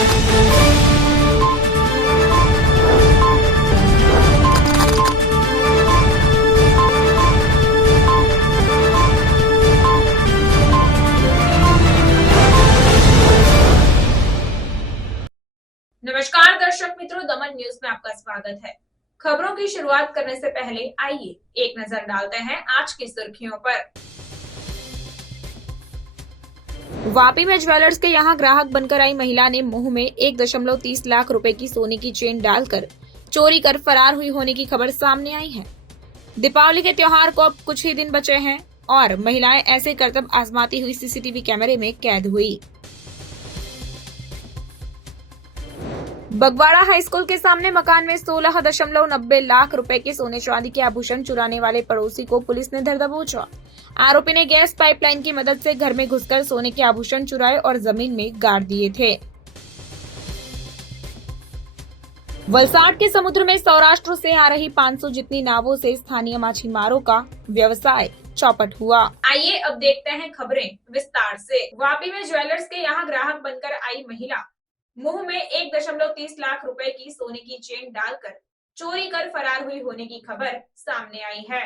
नमस्कार दर्शक मित्रों, दमन न्यूज में आपका स्वागत है। खबरों की शुरुआत करने से पहले आइए एक नजर डालते हैं आज की सुर्खियों पर। वापी में ज्वेलर्स के यहां ग्राहक बनकर आई महिला ने मुंह में 1.30 लाख रुपए की सोने की चेन डालकर चोरी कर फरार हुई होने की खबर सामने आई है। दीपावली के त्योहार को अब कुछ ही दिन बचे हैं और महिलाएं ऐसे करतब आजमाती हुई सीसीटीवी कैमरे में कैद हुई। बगवाड़ा हाई स्कूल के सामने मकान में 16.90 लाख रुपए के सोने चांदी के आभूषण चुराने वाले पड़ोसी को पुलिस ने धर दबोचा। आरोपी ने गैस पाइपलाइन की मदद से घर में घुसकर सोने के आभूषण चुराए और जमीन में गाड़ दिए थे। वलसाड के समुद्र में सौराष्ट्र से आ रही 500 जितनी नावों से स्थानीय मछुआरों का व्यवसाय चौपट हुआ। आइए अब देखते हैं खबरें विस्तार से। वापी में ज्वेलर्स के यहाँ ग्राहक बनकर आई महिला मुंह में 1.30 लाख रुपए की सोने की चेन डालकर चोरी कर फरार हुई होने की खबर सामने आई है।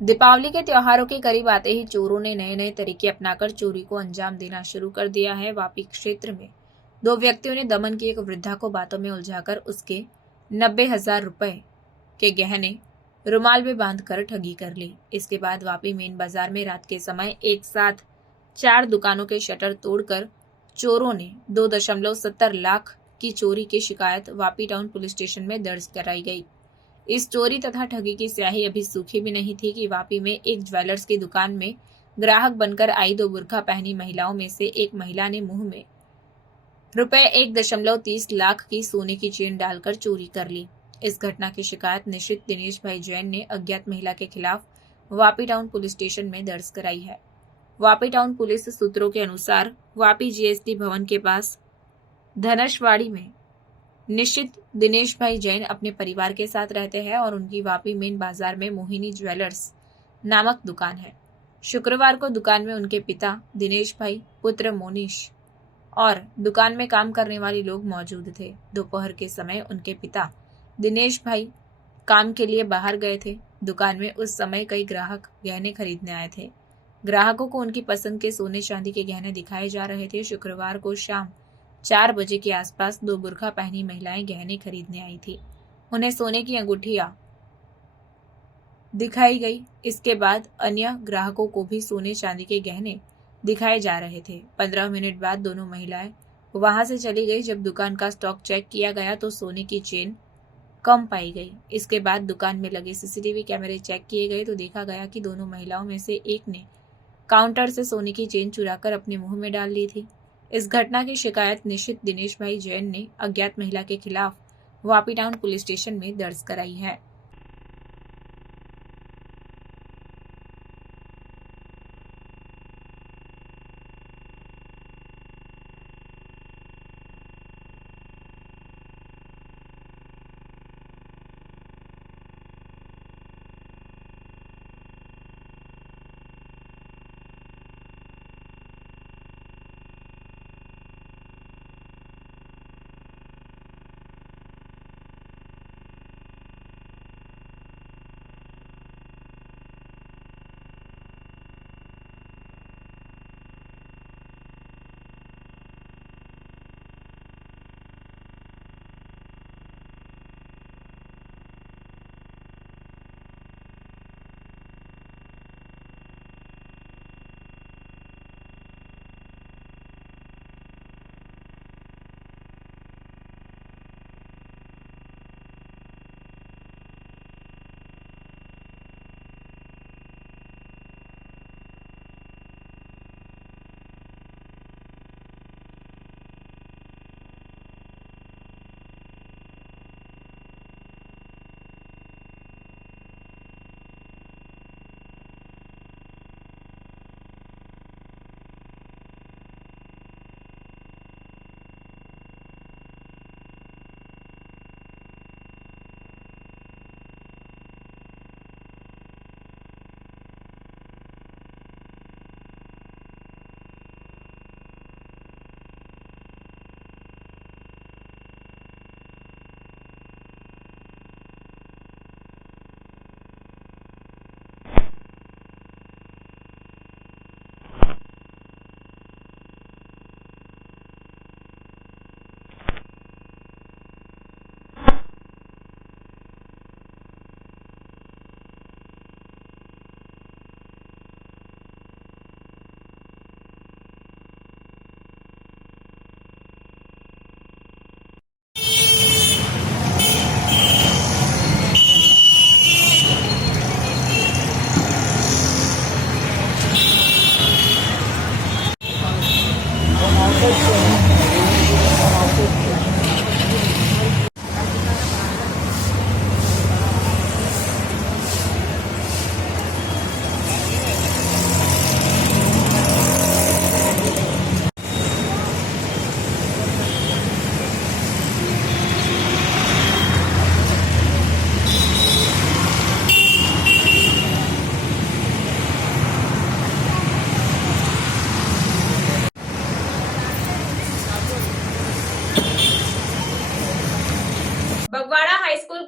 दीपावली के त्योहारों के करीब आते ही चोरों ने नए नए तरीके अपनाकर चोरी को अंजाम देना शुरू कर दिया है। वापी क्षेत्र में 2 व्यक्तियों ने दमन की एक वृद्धा को बातों में उलझाकर उसके 90,000 रुपए के गहने रुमाल में बांधकर ठगी कर ली। इसके बाद वापी मेन बाजार में रात के समय एक साथ 4 दुकानों के शटर तोड़कर चोरों ने 2.70 लाख की चोरी की शिकायत वापी टाउन पुलिस स्टेशन में दर्ज कराई गई। इस चोरी तथा ठगी की स्याही अभी सूखी भी नहीं थी कि वापी में एक ज्वेलर्स की दुकान में ग्राहक बनकर आई 2 बुर्का पहनी महिलाओं में से एक महिला ने मुंह में रुपए 1.30 लाख की सोने की चेन डालकर चोरी कर ली। इस घटना की शिकायत निश्चित दिनेश भाई जैन ने अज्ञात महिला के खिलाफ वापी टाउन पुलिस स्टेशन में दर्ज कराई है। वापी टाउन पुलिस सूत्रों के अनुसार वापी जीएसटी भवन के पास धनशवाड़ी में निश्चित दिनेश भाई जैन अपने परिवार के साथ रहते हैं और उनकी वापी मेन बाजार में मोहिनी ज्वेलर्स नामक दुकान है। शुक्रवार को दुकान में उनके पिता दिनेश भाई, पुत्र मोनीश और दुकान में काम करने वाले लोग मौजूद थे। दोपहर के समय उनके पिता दिनेश भाई काम के लिए बाहर गए थे। दुकान में उस समय कई ग्राहक गहने खरीदने आए थे। ग्राहकों को उनकी पसंद के सोने चांदी के गहने दिखाए जा रहे थे। शुक्रवार को शाम 4 बजे के आसपास 2 बुर्का पहनी महिलाएं गहने खरीदने आई थी। उन्हें सोने की अंगूठियां दिखाई गई। इसके बाद अन्य ग्राहकों को भी सोने चांदी के गहने दिखाए जा रहे थे। 15 मिनट बाद दोनों महिलाएं वहां से चली गई। जब दुकान का स्टॉक चेक किया गया तो सोने की चेन कम पाई गई। इसके बाद दुकान में लगे सीसीटीवी कैमरे चेक किए गए तो देखा गया कि दोनों महिलाओं में से एक ने काउंटर से सोने की चेन चुराकर अपने मुंह में डाल ली थी। इस घटना की शिकायत निश्चित दिनेश भाई जैन ने अज्ञात महिला के खिलाफ वापी टाउन पुलिस स्टेशन में दर्ज कराई है।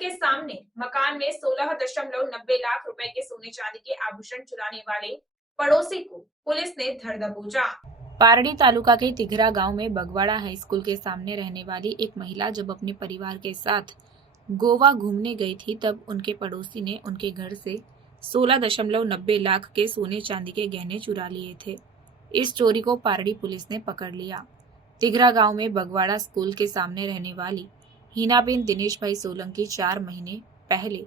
के सामने मकान में 16.90 लाख रुपए के सोने चांदी के आभूषण चुराने वाले पड़ोसी को पुलिस ने धर दबोचा। पारडी तालुका के तिघरा गांव में बगवाड़ा हाई स्कूल के सामने रहने वाली एक महिला जब अपने परिवार के साथ गोवा घूमने गई थी, तब उनके पड़ोसी ने उनके घर से 16.90 लाख के सोने चांदी के गहने चुरा लिए थे। इस चोरी को पारडी पुलिस ने पकड़ लिया। तिघरा गांव में बगवाड़ा स्कूल के सामने रहने वाली हिनाबेन दिनेश भाई सोलंकी 4 महीने पहले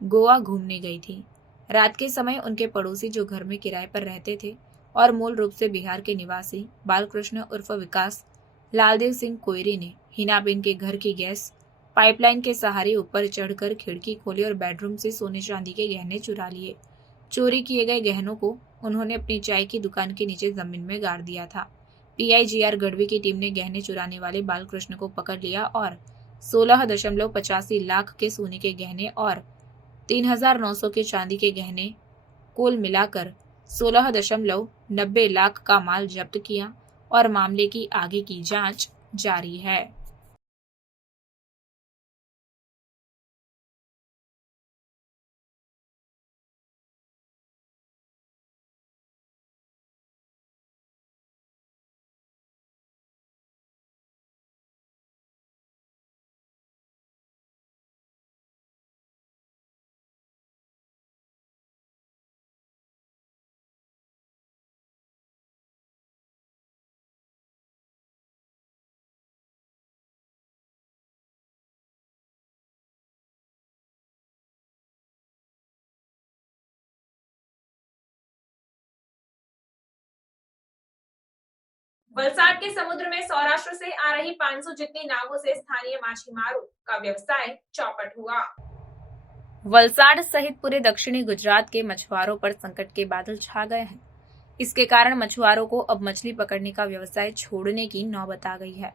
गोवा घूमने गई थी। रात के समय उनके पड़ोसी जो घर में किराए पर रहते थे और मूल रूप से बिहार के निवासी बालकृष्ण उर्फ विकास लालदेव सिंह कोयरी ने हिनाबेन के घर की गैस पाइपलाइन के सहारे ऊपर चढ़कर खिड़की खोली और बेडरूम से सोने चांदी के गहने चुरा लिए। चोरी किए गए गहनों को उन्होंने अपनी चाय की दुकान के नीचे जमीन में गाड़ दिया था। PIGR गढ़वी की टीम ने गहने चुराने वाले बालकृष्ण को पकड़ लिया और 16.85 लाख के सोने के गहने और 3,900 के चांदी के गहने कुल मिलाकर 16.90 लाख का माल जब्त किया और मामले की आगे की जांच जारी है। वलसाड के समुद्र में सौराष्ट्र से आ रही 500 जितनी नावों से स्थानीय मछुआरों का व्यवसाय चौपट हुआ। वलसाड सहित पूरे दक्षिणी गुजरात के मछुआरों पर संकट के बादल छा गए हैं। इसके कारण मछुआरों को अब मछली पकड़ने का व्यवसाय छोड़ने की नौबत आ गई है।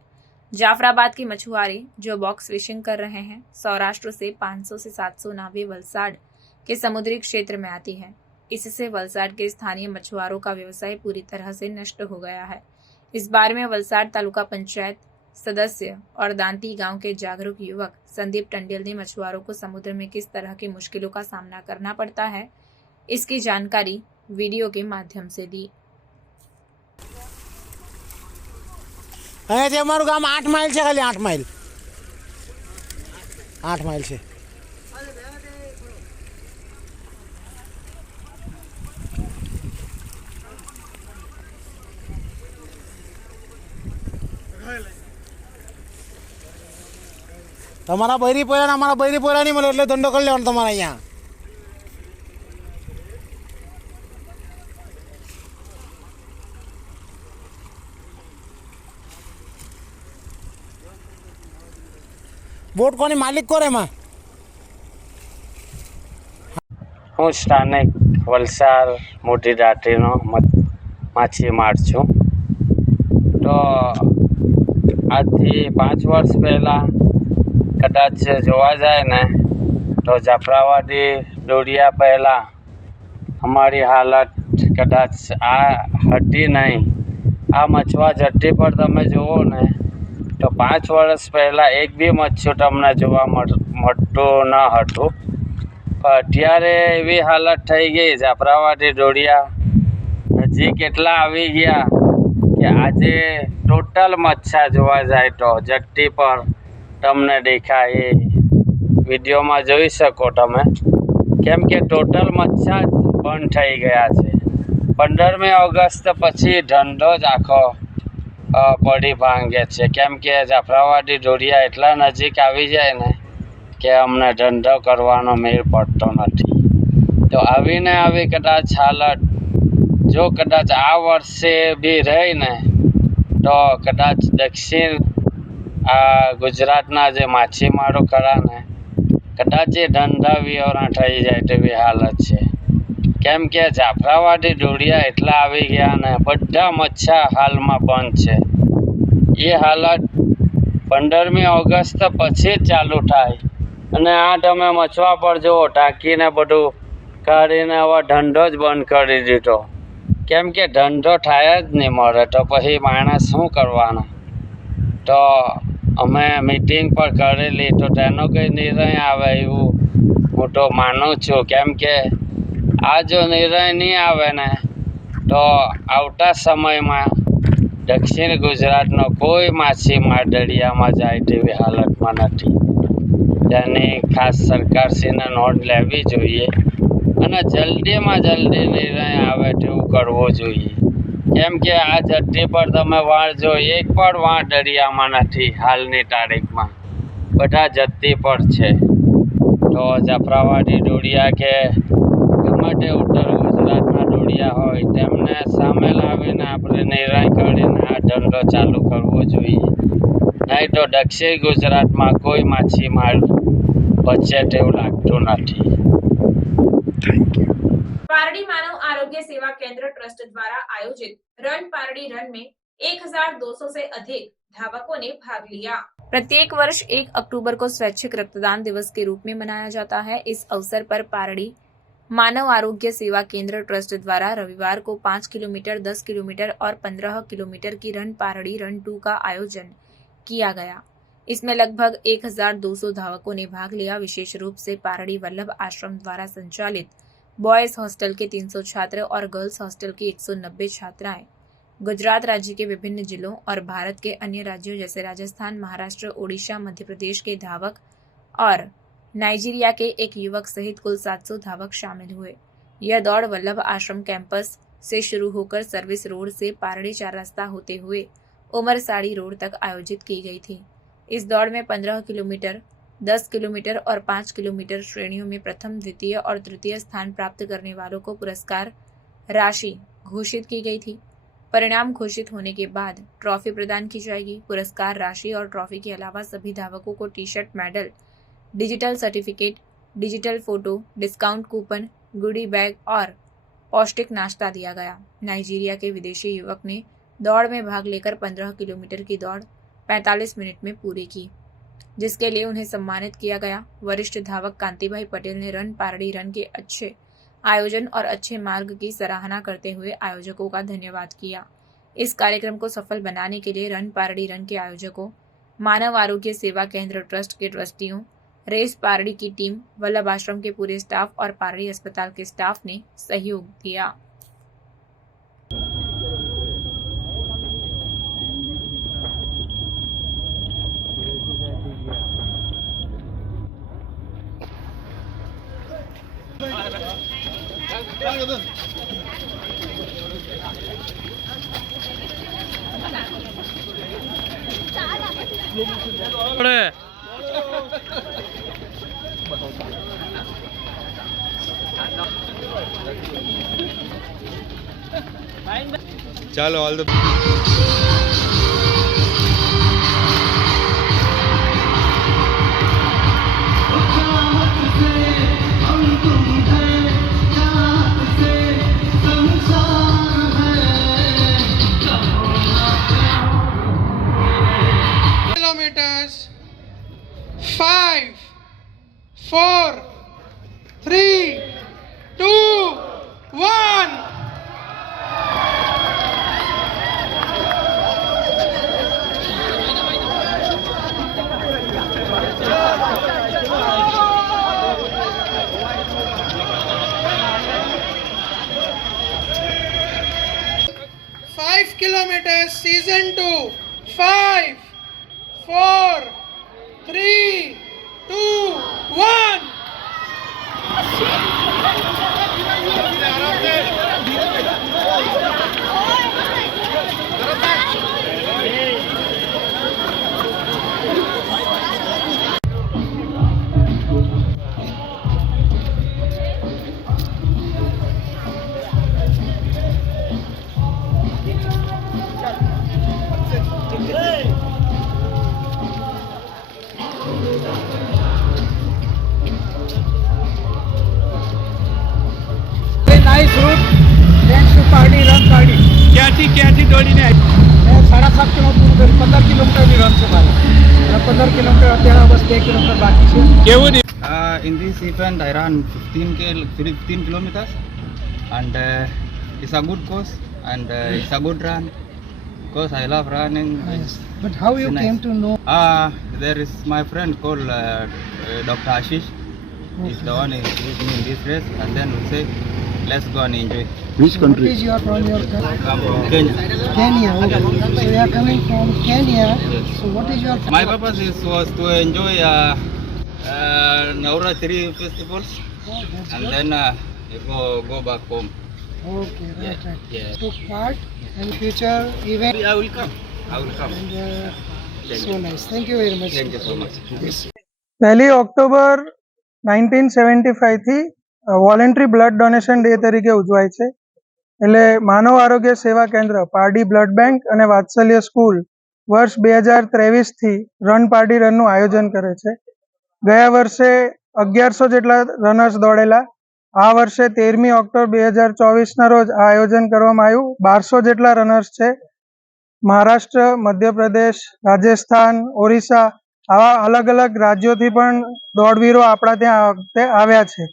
जाफराबाद के मछुआरे जो बॉक्स फिशिंग कर रहे हैं, सौराष्ट्र से 500 से 700 नावें वलसाड के समुद्री क्षेत्र में आती हैं। इससे वलसाड के स्थानीय मछुआरों का व्यवसाय पूरी तरह से नष्ट हो गया है। इस बारे में वलसाड तालुका पंचायत सदस्य और दांती गांव के जागरूक युवक संदीप टंडेल ने मछुआरों को समुद्र में किस तरह की मुश्किलों का सामना करना पड़ता है, इसकी जानकारी वीडियो के माध्यम से दी। हमारू गाम 8 माइल से, खाली 8 माइल 8 माइल से। તમારા બૈરી પોયરા અમારા બૈરી પોયરા નહીં મળે એટલે ધંધો કરી લેવાનો તમારા અહીંયા। બોટ કોની માલિક કોરે એમાં? હું સ્થાનિક વલસાડ મોટી દાંતીનો માછીમાર છું। તો આજથી 5 વર્ષ પહેલાં કદાચ જોવા જાય ને તો જાફરાબાદી દોડિયા પહેલાં અમારી હાલત કદાચ આ હતી નહીં। આ મછવા જટ્ટી પર તમે જુઓ ને તો 5 વર્ષ પહેલાં એક બી મચ્છું તમને જોવા મળતું ન હતું। પણ અત્યારે એવી હાલત થઈ ગઈ જાફરાબાદી દોડિયા હજી કેટલા આવી ગયા કે આજે ટોટલ મચ્છા જોવા જાય તો જટ્ટી પર તમને દેખાય। વિડીયોમાં જોઈ શકો તમે, કેમ કે ટોટલ મચ્છા જ બંધ થઈ ગયા છે। 15મી ઓગસ્ટ પછી ધંધો જ આખો પડી ભાંગે છે, કેમ કે જાફરાબાદી દોડિયા એટલા નજીક આવી જાય ને કે અમને ધંધો કરવાનો મેળ પડતો નથી। તો આવીને આવી કદાચ હાલત જો કદાચ આ વર્ષે બી રહી ને તો કદાચ દક્ષિણ ગુજરાતના જે માછીમારો ખરા ને કદાચ એ ધંધા વિહોણા થઈ જાય તેવી હાલત છે, કેમ કે જાફરાબાદી દોડિયા એટલા આવી ગયા ને બધા મચ્છા હાલમાં બંધ છે। એ હાલત 15મી ઓગસ્ટ પછી જ ચાલુ થાય અને આ તમે મછવા પર જુઓ ટાંકીને બધું કાઢીને હવે ધંધો જ બંધ કરી દીધો, કેમ કે ધંધો થાય જ નહીં મળે તો પછી માણસ શું કરવાનો। તો અમે મીટિંગ પણ કરેલી તો તેનો કંઈ નિર્ણય આવે એવું હું તો માનું છું. કેમ કે આ જો નિર્ણય નહીં આવે ને તો આવતા સમયમાં દક્ષિણ ગુજરાતનો કોઈ માછીમાર દરિયામાં જાય તેવી હાલતમાં નથી. તેની ખાસ સરકારશ્રીને નોંધ લેવી જોઈએ અને જલ્દીમાં જલ્દી નિર્ણય આવે તેવું કરવું જોઈએ. કેમ કે આ જટ્ટી પર તમે વાળ જો એક પણ વાળ દરિયામાં નથી હાલની તારીખમાં, બધા જટ્ટી પર છે. તો જાફરાબાદી ડોળિયા કે ગમે તે ઉત્તર ગુજરાતના ડોળિયા હોય તેમને સામે લાવીને આપણે નિર્ણય કરીને આ ધંધો ચાલુ કરવો જોઈએ. નહીં તો દક્ષિણ ગુજરાતમાં કોઈ માછીમાર બચે તેવું લાગતું નથી. पारडी मानव आरोग्य सेवा केंद्र ट्रस्ट द्वारा आयोजित रन पारडी रन में 1200 से अधिक धावकों ने भाग लिया। प्रत्येक वर्ष 1 अक्टूबर को स्वैच्छिक रक्तदान दिवस के रूप में मनाया जाता है। इस अवसर पर पारडी मानव आरोग्य सेवा केंद्र ट्रस्ट द्वारा रविवार को 5 किलोमीटर, 10 किलोमीटर और 15 किलोमीटर की रन पारडी रन 2 का आयोजन किया गया। इसमें लगभग 1200 धावकों ने भाग लिया। विशेष रूप से पारडी वल्लभ आश्रम द्वारा संचालित बॉयज हॉस्टल के 300 छात्र और गर्ल्स हॉस्टल की 190 छात्राएं गुजरात राज्य के विभिन्न जिलों और भारत के अन्य राज्यों जैसे राजस्थान, महाराष्ट्र, ओडिशा, मध्य प्रदेश के धावक और नाइजीरिया के एक युवक सहित कुल 700 धावक शामिल हुए। यह दौड़ वल्लभ आश्रम कैंपस से शुरू होकर सर्विस रोड से पारडी 4 रास्ता होते हुए उमरसाड़ी रोड तक आयोजित की गई थी। इस दौड़ में 15 किलोमीटर, 10 किलोमीटर और 5 किलोमीटर श्रेणियों में प्रथम, द्वितीय और तृतीय स्थान प्राप्त करने वालों को पुरस्कार राशि घोषित की गई थी। परिणाम घोषित होने के बाद ट्रॉफी प्रदान की जाएगी। पुरस्कार राशि और ट्रॉफी के अलावा सभी धावकों को T shirt, medal, digital certificate, digital photo, discount coupon, goody bag और पौष्टिक नाश्ता दिया गया। नाइजीरिया के विदेशी युवक ने दौड़ में भाग लेकर 15 किलोमीटर की दौड़ 45 मिनट में पूरी की, जिसके लिए उन्हें सम्मानित किया गया। वरिष्ठ धावक कांतिभाई पटेल ने रन पारडी रन के अच्छे आयोजन और अच्छे मार्ग की सराहना करते हुए आयोजकों का धन्यवाद किया। इस कार्यक्रम को सफल बनाने के लिए रन पारडी रन के आयोजकों, मानव आरोग्य सेवा केंद्र ट्रस्ट के ट्रस्टियों, रेस पारडी की टीम, वल्लभ आश्रम के पूरे स्टाफ और पारडी अस्पताल के स्टाफ ने सहयोग दिया। चलो all the kilometers. 5, 4, 3, 2, 1. Kilometers, season 2. 5, 4, 3, 2, 1. Nice route thanks to Pardi run Pardi क्या थी दौड़ी ने 7.5 किलोमीटर 15 किलोमीटर भी रन से मारा 15 किलोमीटर અત્યારે બસ 2 કિલોમીટર બાકી છે. केवू In this event, I ran 15 kilometers, and it's a good course and it's a good run because I love running. Yes. But how you It's nice. came to know? There is my friend called Dr. Ashish. He's the one who is me in this race, and then we say, let's go and enjoy. Which What country? is your from your country? I'm from Kenya. Kenya. Okay. So you are coming from Kenya. Yes. So what is your My purpose was to enjoy Navratri festivals, Oh, that's and good. then go back home. Okay, right, right. Yeah. Took part in future event. I will come. I will come. And Thank so you. nice. Thank you very much. Thank you so much. Yes. 1 October 1975 થી voluntary blood donation day તરીકે ઉજવાય છે. એટલે માનવ આરોગ્ય સેવા કેન્દ્ર Pardi blood bank અને વાત્સલ્ય school વર્ષ 2023 થી રન પારડી રનનું આયોજન કરે છે. ગયા વર્ષે 1100 જેટલા રનર્સ દોડેલા. આ વર્ષે 13મી ઓક્ટોબર 2024ના રોજ આ આયોજન કરવામાં આવ્યું. 1200 જેટલા રનર્સ છે. મહારાષ્ટ્ર, મધ્યપ્રદેશ, રાજસ્થાન, ઓરિસ્સા આવા અલગ અલગ રાજ્યોથી પણ દોડવીરો આપણા ત્યાં આ વખતે આવ્યા છે.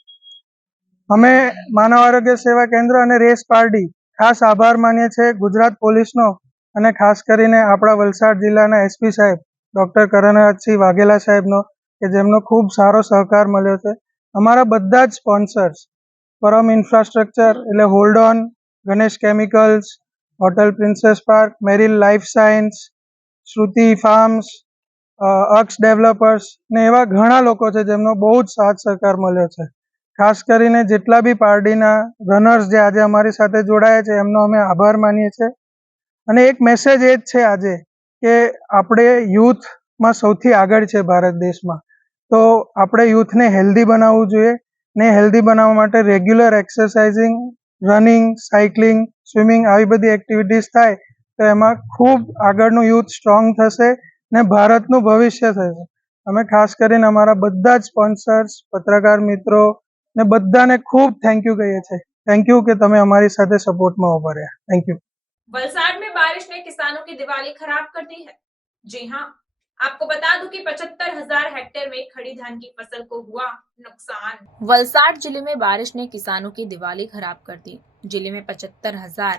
અમે માનવ આરોગ્ય સેવા કેન્દ્ર અને રેસ પારડી ખાસ આભાર માનીએ છીએ ગુજરાત પોલીસનો અને ખાસ કરીને આપણા વલસાડ જિલ્લાના એસપી સાહેબ ડૉક્ટર કરણરાજસિંહ વાઘેલા સાહેબનો કે જેમનો ખૂબ સારો સહકાર મળ્યો છે. અમારા બધા જ સ્પોન્સર્સ પરમ ઇન્ફ્રાસ્ટ્રક્ચર એટલે hold on, Ganesh chemicals, hotel princess park, Merrill life science, Shruti farms, અક્ષ ડેવલપર્સ ને એવા ઘણા લોકો છે જેમનો બહુ જ સાથ સહકાર મળ્યો છે. ખાસ કરીને જેટલા બી પાર્ટીના રનર્સ જે આજે અમારી સાથે જોડાયા છે એમનો અમે આભાર માનીએ છીએ. અને એક મેસેજ એ જ છે આજે કે આપણે યુથમાં સૌથી આગળ છે ભારત દેશમાં, તો આપણે યુથને હેલ્ધી બનાવવું જોઈએ ને હેલ્ધી બનાવવા માટે રેગ્યુલર એક્સરસાઇઝિંગ, રનિંગ, સાયકલિંગ, સ્વિમિંગ આવી બધી એક્ટિવિટીઝ થાય તો એમાં ખૂબ આગળનું યુથ સ્ટ્રોંગ થશે ને ભારતનું ભવિષ્ય થશે. અમે ખાસ કરીને અમારા બધા જ સ્પોન્સર્સ, પત્રકાર મિત્રો ને બધાને ખૂબ થેન્ક યુ કહીએ છીએ. થેન્ક યુ કે તમે અમારી સાથે સપોર્ટમાં ઉભા રહ્યા. Thank you. वलसाड में बारिश ने किसानों की दिवाली खराब कर दी है। जी हाँ, आपको बता दूं कि 75,000 हेक्टेयर में खड़ी धान की फसल को हुआ नुकसान। वलसाड जिले में बारिश ने किसानों की दिवाली खराब कर दी। जिले में 75,000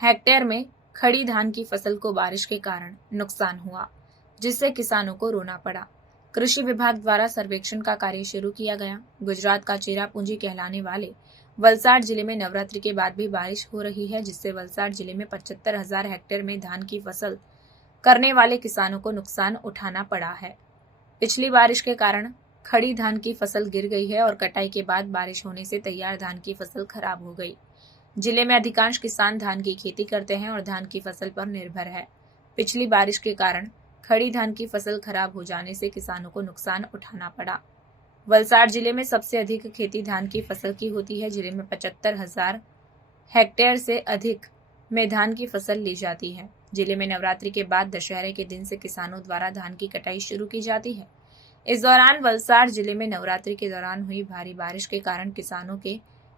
हेक्टेयर में खड़ी धान की फसल को बारिश के कारण नुकसान हुआ, जिससे किसानों को रोना पड़ा। कृषि विभाग द्वारा सर्वेक्षण का कार्य शुरू किया गया। गुजरात का चेरा पूंजी कहलाने वाले वलसाड जिले में नवरात्रि के बाद भी बारिश हो रही है, जिससे वलसाड जिले में 75,000 हेक्टेयर में धान की फसल करने वाले किसानों को नुकसान उठाना पड़ा है। पिछली बारिश के कारण खड़ी धान की फसल गिर गई है और कटाई के बाद बारिश होने से तैयार धान की फसल खराब हो गई। जिले में अधिकांश किसान धान की खेती करते हैं और धान की फसल पर निर्भर है। पिछली बारिश के कारण खड़ी धान की फसल खराब हो जाने से किसानों को नुकसान उठाना पड़ा। वलसाड जिले में सबसे अधिक खेती धान की फसल की होती है। जिले में 75,000 हेक्टेयर से अधिक में धान की फसल ली जाती है। जिले में नवरात्रि के बाद दशहरे के दिन से किसानों द्वारा धान की कटाई शुरू की जाती है। इस दौरान वलसाड जिले में नवरात्रि के दौरान हुई भारी बारिश के कारण किसानों के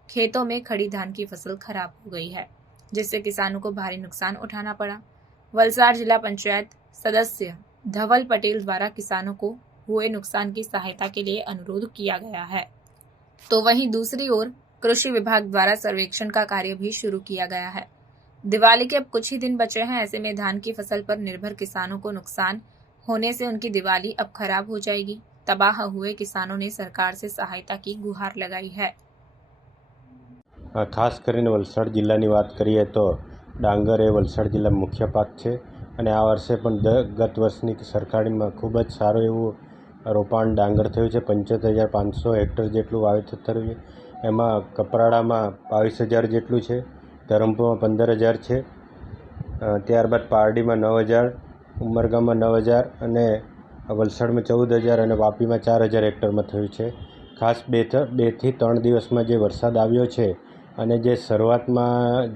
खेतों में खड़ी धान की फसल खराब हो गई है, जिससे किसानों को भारी नुकसान उठाना पड़ा। वलसाड जिला पंचायत सदस्य धवल पटेल द्वारा किसानों को हुए नुकसान की सहायता के लिए अनुरोध किया गया है। तो वहीं दूसरी ओर कृषि विभाग द्वारा सर्वेक्षण का कार्य भी शुरू किया गया है। दिवाली के अब कुछ ही दिन बचे हैं, ऐसे में धान की फसल पर निर्भर किसानों को नुकसान होने से उनकी दिवाली अब खराब हो जाएगी। तबाह हुए किसानों ने सरकार से सहायता की गुहार लगाई है। ખાસ કરીને વલસાડ જિલ્લાની વાત કરીએ તો ડાંગર એ વલસાડ જિલ્લામાં મુખ્ય પાક છે અને આ વર્ષે પણ ગત વર્ષની સરખામણીમાં ખૂબ જ સારું એવું રોપાણ ડાંગર થયું છે. 75,500 હેક્ટર જેટલું વાવેતર થયું છે. એમાં કપરાડામાં 22,000 જેટલું છે, ધરમપુરમાં 15,000 છે, ત્યારબાદ પારડીમાં 9,000, ઉમરગામમાં 9,000 અને વલસાડમાં 14,000 અને વાપીમાં 4,000 હેક્ટરમાં થયું છે. ખાસ 2 થી 3 દિવસમાં જે વરસાદ આવ્યો છે અને જે શરૂઆતમાં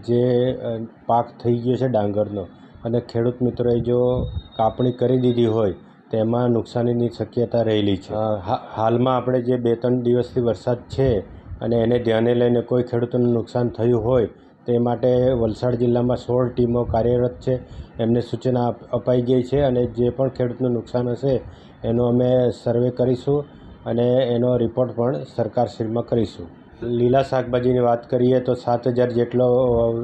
જે પાક થઈ ગયો છે ડાંગરનો અને ખેડૂત મિત્રોએ જો કાપણી કરી દીધી હોય તેમાં નુકસાનીની શક્યતા રહેલી છે. હાલમાં આપણે જે 2-3 દિવસથી વરસાદ છે અને એને ધ્યાને લઈને કોઈ ખેડૂતોનું નુકસાન થયું હોય તે માટે વલસાડ જિલ્લામાં 16 ટીમો કાર્યરત છે. એમને સૂચના અપાઈ ગઈ છે અને જે પણ ખેડૂતનું નુકસાન હશે એનો અમે સર્વે કરીશું અને એનો રિપોર્ટ પણ સરકારશ્રીમાં કરીશું. લીલા શાકભાજીની વાત કરીએ તો 7,000 જેટલો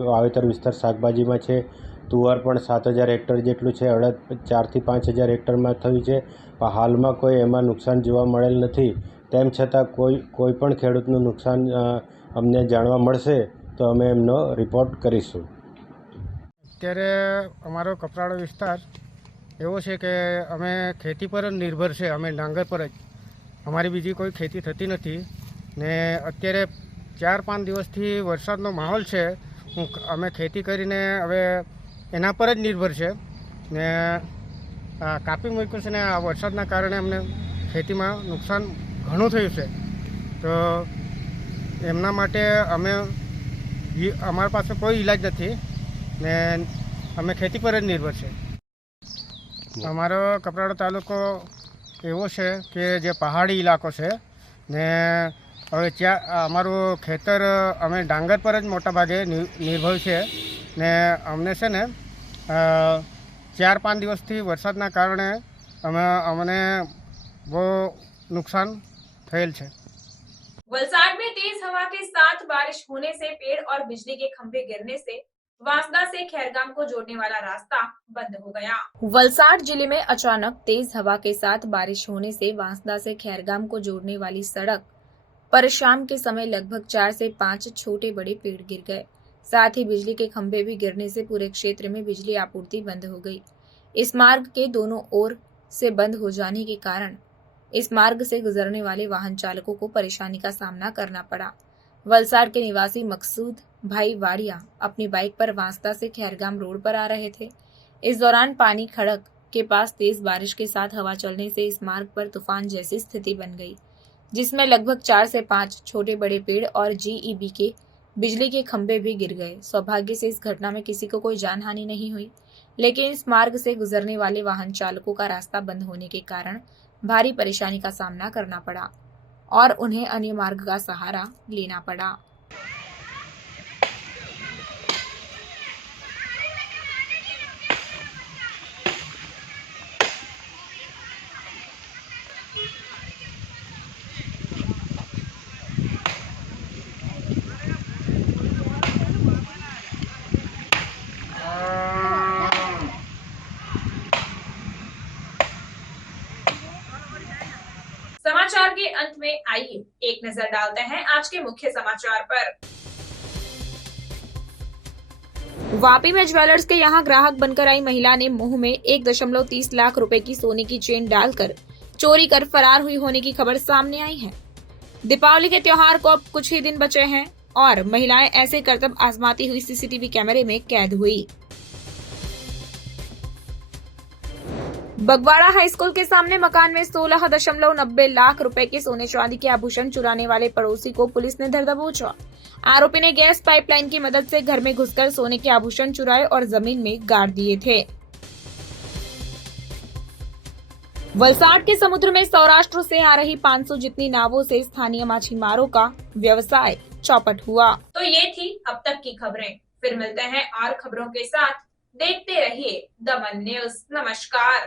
વાવેતર વિસ્તાર શાકભાજીમાં છે. તુવર પણ 7,000 હેક્ટર જેટલું છે. અડદ 4 થી 5,000 હેક્ટરમાં થયું છે. પણ હાલમાં કોઈ એમાં નુકસાન જોવા મળેલ નથી. તેમ છતાં કોઈ પણ ખેડૂતનું નુકસાન અમને જાણવા મળશે તો અમે એમનો રિપોર્ટ કરીશું. અત્યારે અમારો કપરાળો વિસ્તાર એવો છે કે અમે ખેતી પર જ નિર્ભર છે. અમે ડાંગર પર જ, અમારી બીજી કોઈ ખેતી થતી નથી ને અત્યારે 4-5 દિવસથી વરસાદનો માહોલ છે. અમે ખેતી કરીને હવે એના પર જ નિર્ભર છે ને કાપી મૂક્યું છે ને આ વરસાદના કારણે અમને ખેતીમાં નુકસાન ઘણું થયું છે. તો એમના માટે અમારા પાસે કોઈ ઈલાજ નથી ને અમે ખેતી પર જ નિર્ભર છે. અમારો કપરાળો તાલુકો એવો છે કે જે પહાડી ઇલાકો છે ને હવે અમારું ખેતર અમે ડાંગર પર જ મોટા ભાગે નિર્ભર છે ને અમને છે ને 4-5 દિવસથી વરસાદના કારણે અમને બહુ નુકસાન થયેલ છે. वलसाड में तेज हवा के साथ बारिश होने से पेड़ और बिजली के खंभे गिरने से वांसदा से खैरगाम को जोड़ने वाला रास्ता बंद हो गया। वलसाड जिले में अचानक तेज हवा के साथ बारिश होने से वांसदा से खैरगाम को जोड़ने वाली सड़क पर शाम के समय लगभग 4 से 5 छोटे बड़े पेड़ गिर गए। साथ ही बिजली के खंभे भी गिरने से पूरे क्षेत्र में बिजली आपूर्ति बंद हो गई। इस मार्ग के दोनों ओर से बंद हो जाने के कारण इस मार्ग से गुजरने वाले वाहन चालकों को परेशानी का सामना करना पड़ा। वलसाड के निवासी मकसूद भाई वाड़िया अपनी बाइक पर वांसदा से खैरगाम रोड पर आ रहे थे। इस दौरान पानी खड़क के पास तेज बारिश के साथ हवा चलने से इस मार्ग पर तूफान जैसी स्थिति बन गई, जिसमें लगभग 4 से 5 छोटे बड़े पेड़ और जीईबी के बिजली के खंभे भी गिर गए। सौभाग्य से इस घटना में किसी को कोई जानहानि नहीं हुई, लेकिन इस मार्ग से गुजरने वाले वाहन चालकों का रास्ता बंद होने के कारण भारी परेशानी का सामना करना पड़ा और उन्हें अन्य मार्ग का सहारा लेना पड़ा। समाचार के अंत में आइए एक नजर डालते हैं आज के मुख्य समाचार पर। वापी में ज्वेलर्स के यहां ग्राहक बनकर आई महिला ने मुंह में 1.30 लाख रुपए की सोने की चेन डालकर चोरी कर फरार हुई होने की खबर सामने आई है। दीपावली के त्योहार को अब कुछ ही दिन बचे हैं और महिलाएं ऐसे करतब आजमाती हुई सीसीटीवी कैमरे में कैद हुई। बगवाड़ा हाई स्कूल के सामने मकान में 16.90 लाख रुपए के सोने चांदी के आभूषण चुराने वाले पड़ोसी को पुलिस ने धर दबोचा। आरोपी ने गैस पाइपलाइन की मदद से घर में घुसकर सोने के आभूषण चुराए और जमीन में गाड़ दिए थे। वलसाड के समुद्र में सौराष्ट्र से आ रही 500 जितनी नावों से स्थानीय मछुआरों का व्यवसाय चौपट हुआ। तो ये थी अब तक की खबरें। फिर मिलते हैं और खबरों के साथ। देखते रहिए दमन न्यूज। नमस्कार।